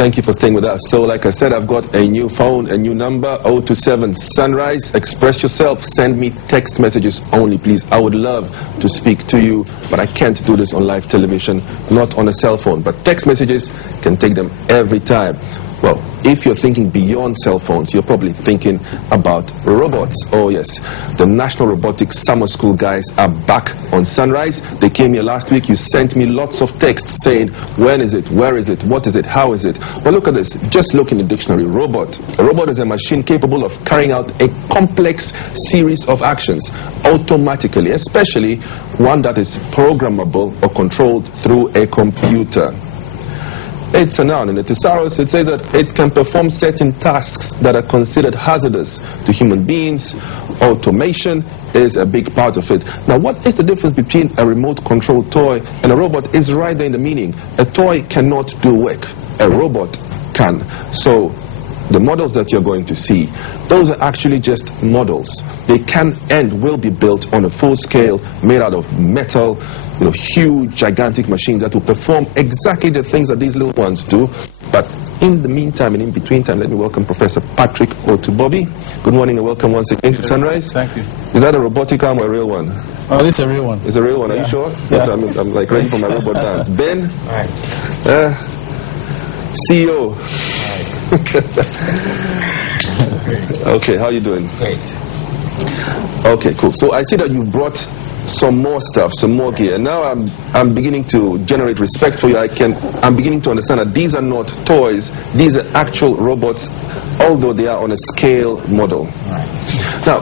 Thank you for staying with us. So like I said, I've got a new phone, a new number, 027 Sunrise. Express yourself. Send me text messages only, please. I would love to speak to you, but I can't do this on live television, not on a cell phone. But text messages, can take them every time. Well, if you're thinking beyond cell phones, you're probably thinking about robots. Oh yes, the National Robotics Summer School guys are back on Sunrise. They came here last week. You sent me lots of texts saying, when is it, where is it, what is it, how is it? Well, look at this. Just look in the dictionary. Robot. A robot is a machine capable of carrying out a complex series of actions automatically, especially one that is programmable or controlled through a computer. It's a noun. In the thesaurus, it says that it can perform certain tasks that are considered hazardous to human beings. Automation is a big part of it. Now, what is the difference between a remote control toy and a robot is right there in the meaning. A toy cannot do work. A robot can. So, the models that you're going to see, those are actually just models. They can and will be built on a full scale, made out of metal, huge, gigantic machines that will perform exactly the things that these little ones do. But in the meantime and in between time, let me welcome Professor Patrick Otubobi. Good morning and welcome once again to Sunrise. Thank you. Is that a robotic arm or a real one? Oh, this is a real one. It's a real one, yeah. Are you sure? Yeah. Yes, I'm like ready for my robot dance. Ben? Right. CEO. Right. Okay, how you doing? Great. Okay, cool. So I see that you brought some more stuff, some more gear. And now I'm beginning to generate respect for you. I'm beginning to understand that these are not toys. These are actual robots, although they are on a scale model. Right. Now,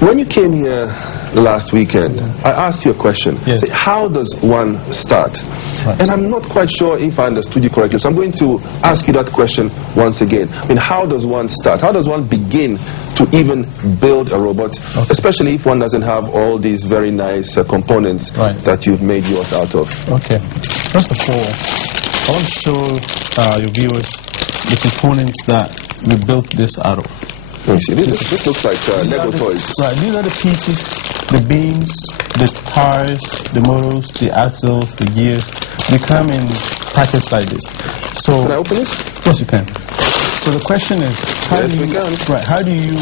when you came here last weekend, I asked you a question. Yes. Say, how does one start? Right. And I'm not quite sure if I understood you correctly, so I'm going to ask you that question once again. I mean, how does one start? How does one begin to even build a robot, especially if one doesn't have all these very nice components that you've made yours out of? Okay. First of all, I want to show your viewers the components that we built this out of. Let me see. This looks like Lego toys. Right. These are the pieces, the beams, the tires, the motors, the axles, the gears. They come in packets like this. So can I open it? Of course you can. So the question is, how do you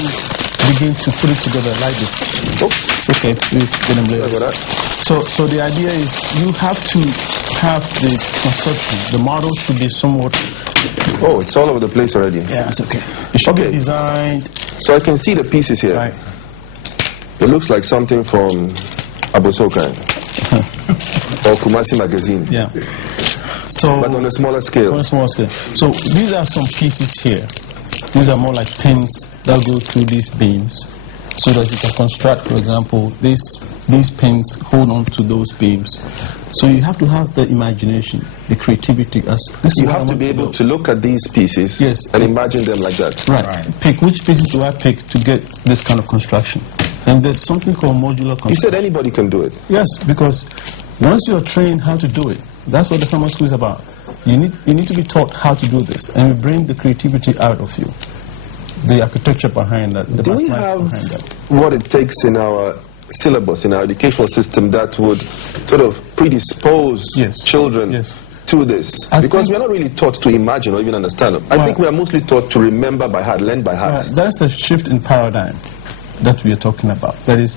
begin to put it together like this? Oops. Okay, we get them later. So the idea is you have to have the conception. The model should be somewhat. Oh, it's all over the place already. Yeah, it's okay. It should be designed. So I can see the pieces here. Right. It looks like something from Abosoka or Kumasi magazine. Yeah. So, but on a smaller scale. On a smaller scale. So these are some pieces here. These are more like pins that go through these beams, so that you can construct, for example, these pins hold on to those beams. So you have to have the imagination, the creativity. You have to be able to look at these pieces and imagine them like that. Right. Pick which pieces do I pick to get this kind of construction. And there's something called modular construction. You said anybody can do it. Yes, because once you're trained how to do it, that's what the summer school is about. You need to be taught how to do this, and we bring the creativity out of you, the architecture behind that. Do we have what it takes in our syllabus, in our educational system, that would sort of predispose children to this? Because we are not really taught to imagine or even understand. I think we are mostly taught to remember by heart, learn by heart. That's the shift in paradigm that we are talking about. That is,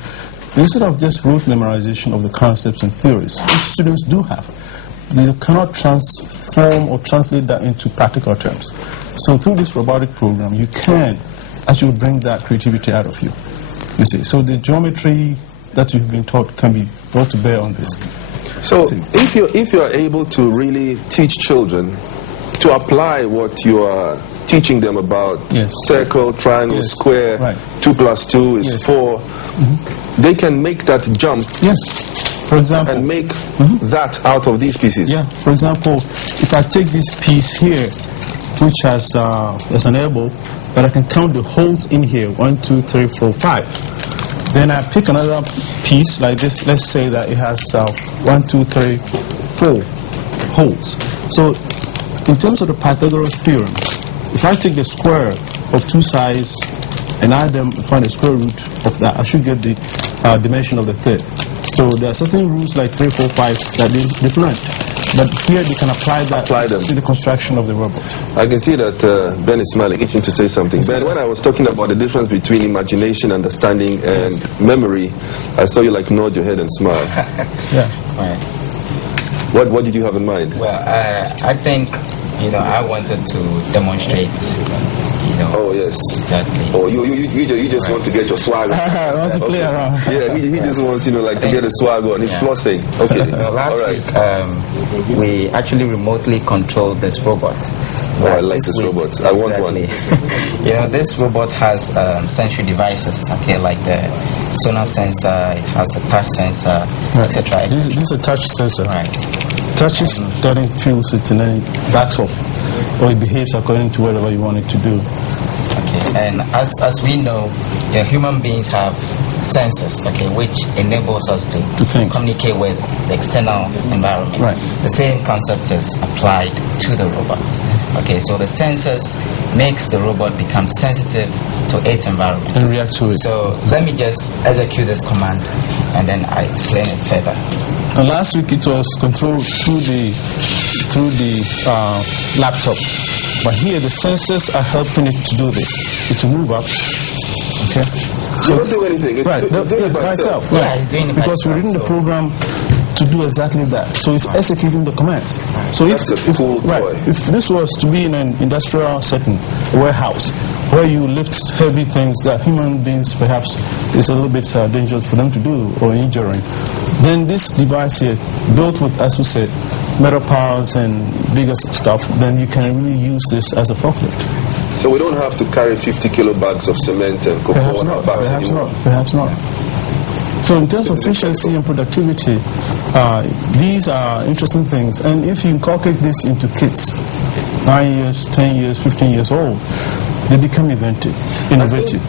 instead of just rote memorization of the concepts and theories, which students do have, you cannot transform or translate that into practical terms. So through this robotic program, you can actually bring that creativity out of you. You see, so the geometry that you've been taught can be brought to bear on this. So if you're able to really teach children to apply what you are teaching them about circle, triangle, square, 2 plus 2 is 4, they can make that jump. For example, and make that out of these pieces. Yeah. For example, if I take this piece here, which has an elbow, but I can count the holes in here, 1, 2, 3, 4, 5. Then I pick another piece like this. Let's say that it has 1, 2, 3, 4 holes. So, in terms of the Pythagoras theorem, if I take the square of 2 sides and add them and find the square root of that, I should get the dimension of the third. So there are certain rules like 3, 4, 5 that they've learned. But here you can apply that them to the construction of the robot. I can see that Ben is smiling, itching to say something. Ben, when I was talking about the difference between imagination, understanding, and memory, I saw you like nod your head and smile. Yeah. Right. What did you have in mind? Well, I think, I wanted to demonstrate, Oh, yes. Exactly. Oh, you just want to get your swag on. I want to play around. Yeah, he just wants, to get a swag on. He's flossing. Okay. Last week, we actually remotely controlled this robot. Oh, I like this robot. Exactly. I want one. This robot has sensory devices, okay, like the sonar sensor, it has a touch sensor, etc. This is a touch sensor. Right. Touches, then it feels it, and then it backs off, or it behaves according to whatever you want it to do. Okay, and as we know, human beings have senses, okay, which enables us to communicate with the external environment. Right. The same concept is applied to the robot. Okay, so the senses makes the robot become sensitive to its environment and react to it. So let me just execute this command, and then I explain it further. And last week it was controlled through the laptop, but here the sensors are helping it to do this. It will move up. Okay. So you don't do anything. It's doing it by itself. Right. Yeah, it's doing it by because we're reading the program to do exactly that. So it's executing the commands. So That's a cool toy. If this was to be in an industrial setting, a warehouse, where you lift heavy things that human beings perhaps is a little bit dangerous for them to do or injuring, then this device here, built with, as we said, metal powers and bigger stuff, then you can really use this as a forklift. So we don't have to carry 50 kilo bags of cement and cocoa on our backs anymore. Perhaps not. So in terms of efficiency and productivity, these are interesting things. And if you inculcate this into kids, 9 years, 10 years, 15 years old, they become innovative.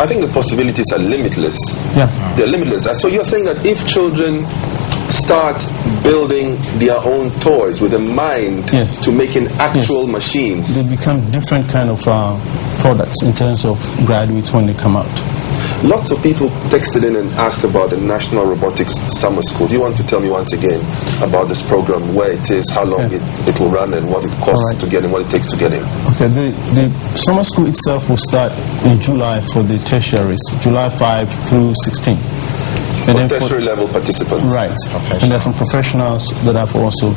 I think the possibilities are limitless. Yeah. They're limitless. So you're saying that if children start building their own toys with a mind to making actual machines, they become different kind of products in terms of graduates when they come out. Lots of people texted in and asked about the National Robotics Summer School. Do you want to tell me once again about this program, where it is, how long it will run, and what it costs to get in, what it takes to get in? Okay, the summer school itself will start in July for the tertiaries, July 5 through 16. And for tertiary level participants. Right. And there are some professionals that have also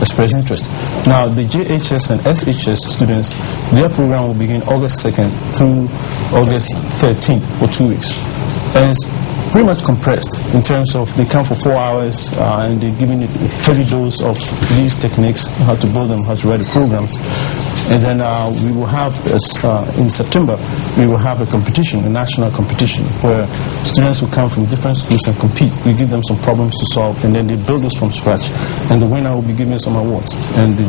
expressed interest. Now, the JHS and SHS students, their program will begin August 2nd through August 13th for 2 weeks. And it's pretty much compressed in terms of they come for 4 hours and they're giving it a heavy dose of these techniques, how to build them, how to write the programs. And then we will have, in September, we will have a competition, a national competition, where students will come from different schools and compete. We give them some problems to solve, and then they build this from scratch. And the winner will be given some awards, and the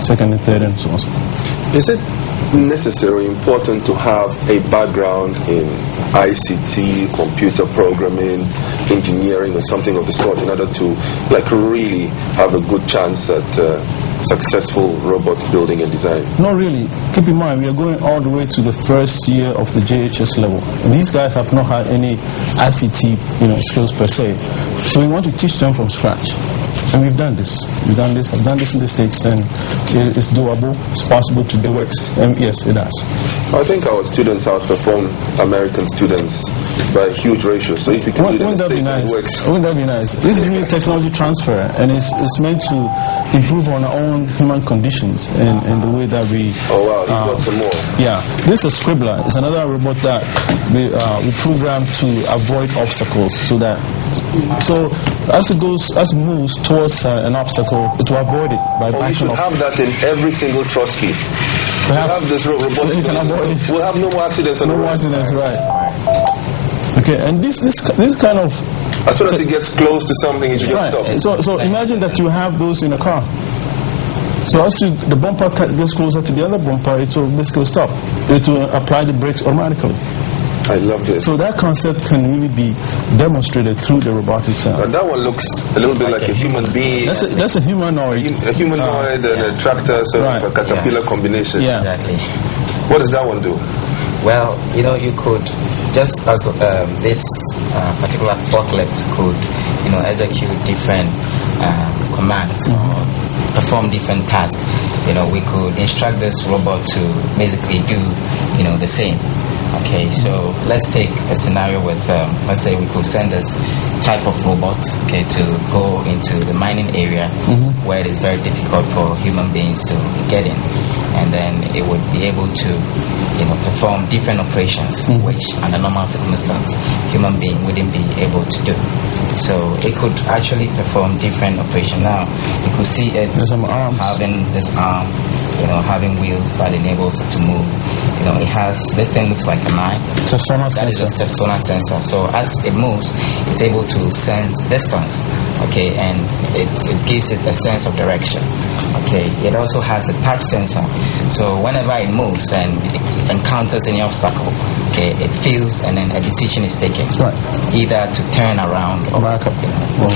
second and third, and so on. Is it necessary, important to have a background in ICT, computer programming, engineering, or something of the sort in order to really have a good chance at successful robot building and design? Not really. Keep in mind, we are going all the way to the first year of the JHS level. And these guys have not had any ICT skills per se. So we want to teach them from scratch. And we've done this. I've done this in the States, and it's doable. It's possible to do it. Yes, it does. I think our students outperform American students by a huge ratio. So if you can do it in the States, it works. Wouldn't that be nice? This is really technology transfer, and it's meant to improve on our own human conditions and the way that we... Oh, wow. He's got some more. Yeah. This is a Scribbler. It's another robot that we program to avoid obstacles, so as it moves towards an obstacle, it will avoid it by backing off. We should have that in every single Trotsky. We have this robotic. We'll have no more accidents on the road. No more accidents, right. Okay, and this kind of... As soon as it gets close to something, it should just stop. So imagine that you have those in a car. So as the bumper gets closer to the other bumper, it will basically stop. It will apply the brakes automatically. I love this. So that concept can really be demonstrated through the robotics. And that one looks a little bit like a human being. That's a humanoid. A humanoid and a tractor, of a caterpillar combination. Yeah. Exactly. What does that one do? Well, you could, just as this particular forklift could, execute different commands or perform different tasks. We could instruct this robot to basically do, the same. Okay, so let's take a scenario with, let's say we could send this type of robot, okay, to go into the mining area where it is very difficult for human beings to get in, and then it would be able to, perform different operations, which under normal circumstances human being wouldn't be able to do. So it could actually perform different operations. Now you could see it having this arm, having wheels that enables it to move. It has, this thing looks like a knife. It's a sonar sensor. That is a sonar sensor. So as it moves, it's able to sense distance, okay, and it gives it a sense of direction, okay. It also has a touch sensor. So whenever it moves and it encounters any obstacle, okay, it feels and then a decision is taken, right, either to turn around or back up, or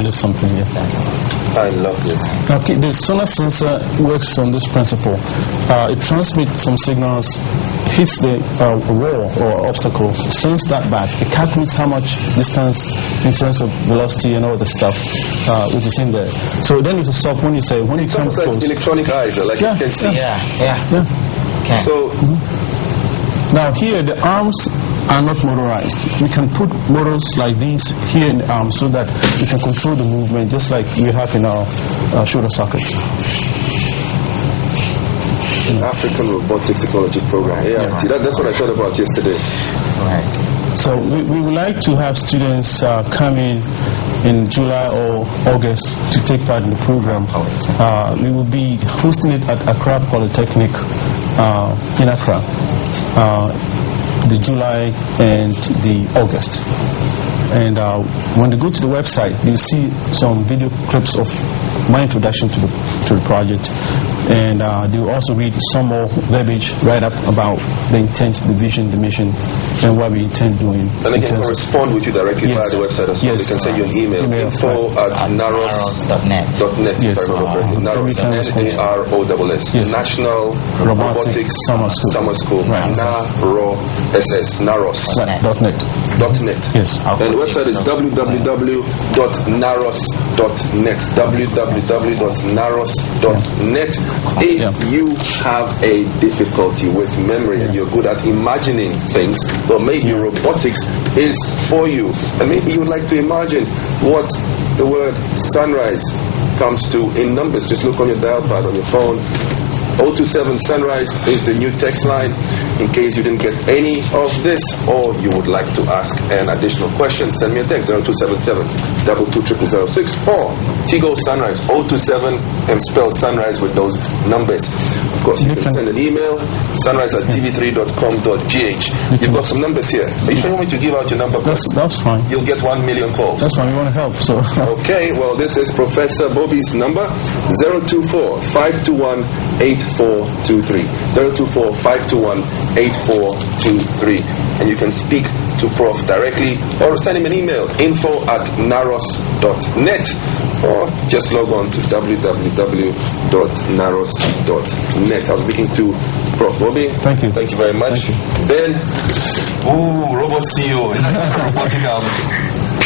lift something. Yeah. Exactly. I love this. Okay, the sonar sensor works on this principle. It transmits some signals, hits the wall or obstacle, sends that back. It calculates how much distance in terms of velocity and all the stuff which is in there. So then you stop when you say, when it comes like close. electronic eyes, like you can see. Yeah. Okay. So now here the arms are not motorized. We can put motors like these here in the arm so that we can control the movement just like we have in our shoulder sockets. African Robotics Technology Program. ART. That's what I thought about yesterday. Right. So we would like to have students come in July or August to take part in the program. We will be hosting it at Accra Polytechnic in Accra, the July and the August. And when they go to the website, you'll see some video clips of my introduction to the project. And they will also read some more verbiage right up about the intent, the vision, the mission, and what we intend doing. And they can correspond with you directly via the website as well. They can send you an email. info@naros.net. Yes. If I remember correctly. Naros, N-A-R-O-S-S. Yes. National Robotics Summer School. Right. Naros. .net. Yes. And the website is www.naros.net. www.naros.net. If you have a difficulty with memory and you're good at imagining things, but maybe robotics is for you, and maybe you would like to imagine what the word sunrise comes to in numbers, just look on your dial pad on your phone. 027 Sunrise is the new text line in case you didn't get any of this or you would like to ask an additional question. Send me a text 0277 22006 or Tigo Sunrise 027 and spell sunrise with those numbers. Of course, you can send an email, sunrise@tv3.com.gh. You've got some numbers here. Are you sure you want me to give out your number? That's fine. You'll get 1 million calls. That's fine. We want to help. So. Okay, well, this is Professor Bobby's number, 024-521-8423. 024-521-8423. And you can speak to Prof directly or send him an email, info@naros.net, or just log on to www.naros.net. I was speaking to Prof. Bobby. Thank you. Thank you very much. Ben, Robot CEO. Robotic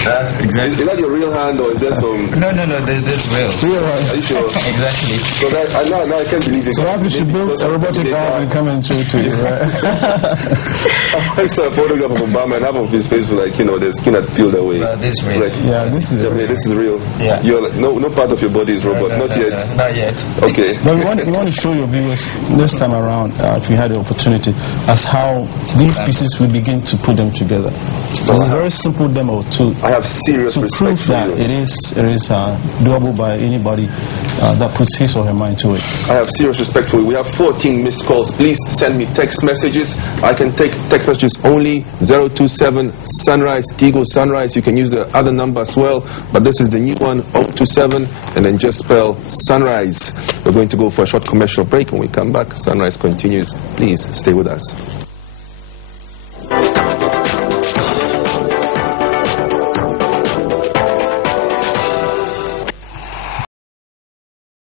Exactly. Is that your real hand or is there some... No, this is real. Real hand. Are you sure? Exactly. So now I can't believe it. So we should build a robotic arm and come and show it to you, right? I saw a photograph of Obama and half of his face was like, the skin had peeled away. This is real. Like, this is real. This is real. Yeah. You're like, no part of your body is robot. Not yet. Not yet. Okay. But we want to show your viewers this time around, if we had the opportunity, as how these pieces we begin to put them together. It's a very simple demo I have serious respect prove for that you. it is doable by anybody that puts his or her mind to it. I have serious respect for you. We have 14 missed calls. Please send me text messages. I can take text messages only. 027 Sunrise, Tigo Sunrise. You can use the other number as well, but this is the new one, 027, and then just spell Sunrise. We're going to go for a short commercial break. When we come back, Sunrise continues. Please stay with us.